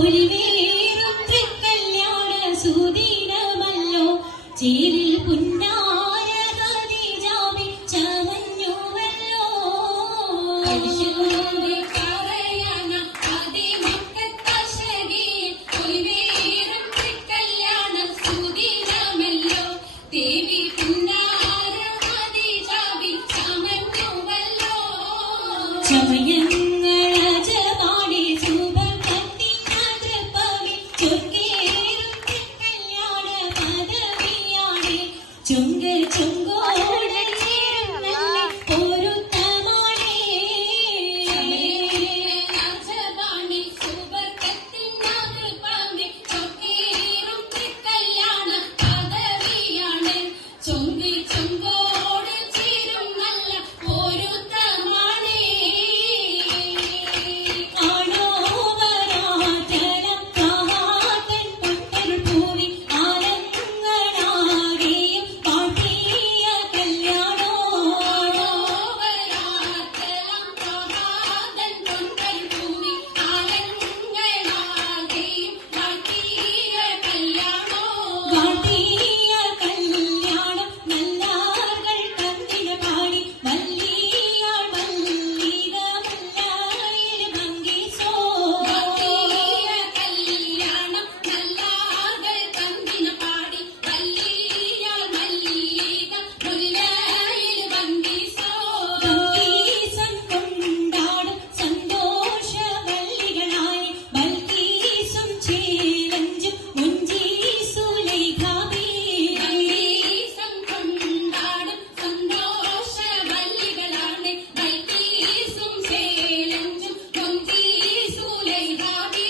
പൊലിവേറും തൃക്കല്യാണ സുദിനമല്ലോ ചേരിൽ പുന്നാര ഖദീജാബി ചമഞ്ഞുവല്ലോ പറയാന അതിമക്കത്തശരീ പൊലിവേറും തൃക്കല്യാണ സുദിനമല്ലോ ദേവി പുന്നാര ഖദീജാബി ചമഞ്ഞുവല്ലോ ചമയങ്ങളജമാടി സുബർക്കത്തിനതൃപ്പവി ചൊർക്കേറും തൃക്കല്യാണ പദവിയാടി ചുങ്ക് ചുങ്കോട് ചേരുന്നല്ലേ പൊരുത്തമാണേ ചമയങ്ങളജമാടി സുബർക്കത്തിനതൃപ്പവി ചൊർക്കേറും തൃക്കല്യാണ പദവിയാണ് ചുങ്ക് ചുങ്കോട് ചേരുന്നല്ല പൊരുത്തമാണേ ആണോവരാതലം കാതൻ പൊട്ടൽ പൂവി ആലങ്ങളാകെയും പാട്ടിയ കല്യാണോ ആണോവരാതലം കാതൻ പൊട്ടൽ പൂവി ആലങ്ങളാകെയും പാട്ടിയ കല്യാണോ പാട്ടിയ കല്യാണം നല്ലാർകൾ കന്തിന പാടി വല്ലിയാൾ വല്ലിക മുല്ലായിൽ ഭംഗിസോ പാട്ടിയ കല്യാണം നല്ലാർകൾ കന്തിന പാടി വല്ലിയാൾ വല്ലിക മുല്ലായിൽ ഭംഗിസോ ഭംഗീസം കൊണ്ടാടും സന്തോഷവല്ലികളായി ബൽക്കീസും ചേലഞ്ചും മുഞ്ചീസുലൈഖാബി ഭംഗീസം കൊണ്ടാടും സന്തോഷവല്ലികളാണ് ബൽക്കീസും ചേലഞ്ചും മുഞ്ചീസുലൈഖാബി